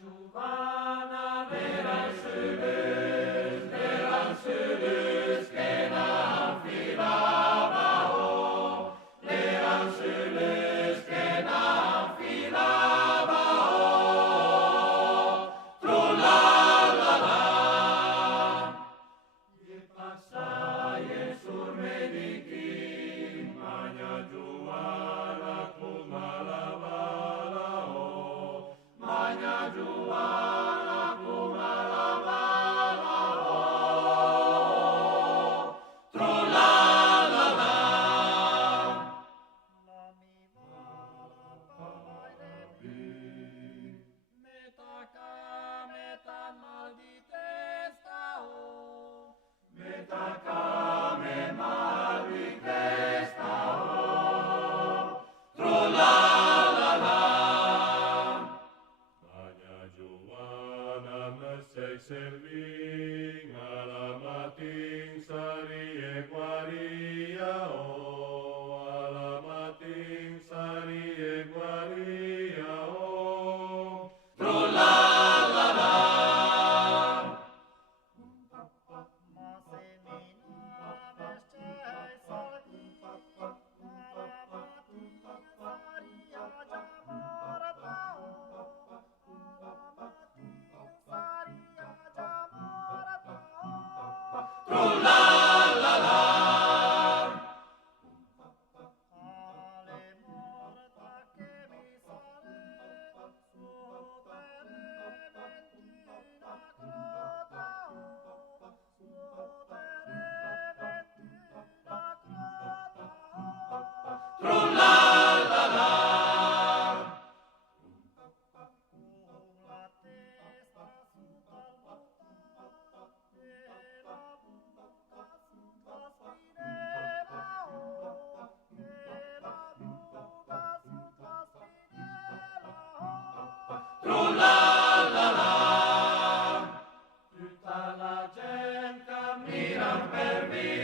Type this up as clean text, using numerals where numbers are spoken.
Giovanna, eran sylys, kena filava o, eran sylys, kena filava o, trullallala. Je passaje sur medici, magna Giovanna kumalavala o, magna Giovanna kumalavala o, trullallala. La mi vala pavaide metaka metan mal di testa o, Metacame mal di testa o, trullallala. Magna Giovanna messec serving, alla matin sarie guaria o, alla matin sarie guaria o, trullallala. ma semina vescei sali, alla matin saria giamarata o, alla matin saria giamarata o, Trullallala. ale morta che mi sale, suotere ventina crota o, suotere ventina crota o, Trullallala. con la testa sotto al volta e la bocca sotto la spinella o, e la bocca sotto la spinella o. Trullallala. Tutta la gente cammina per via.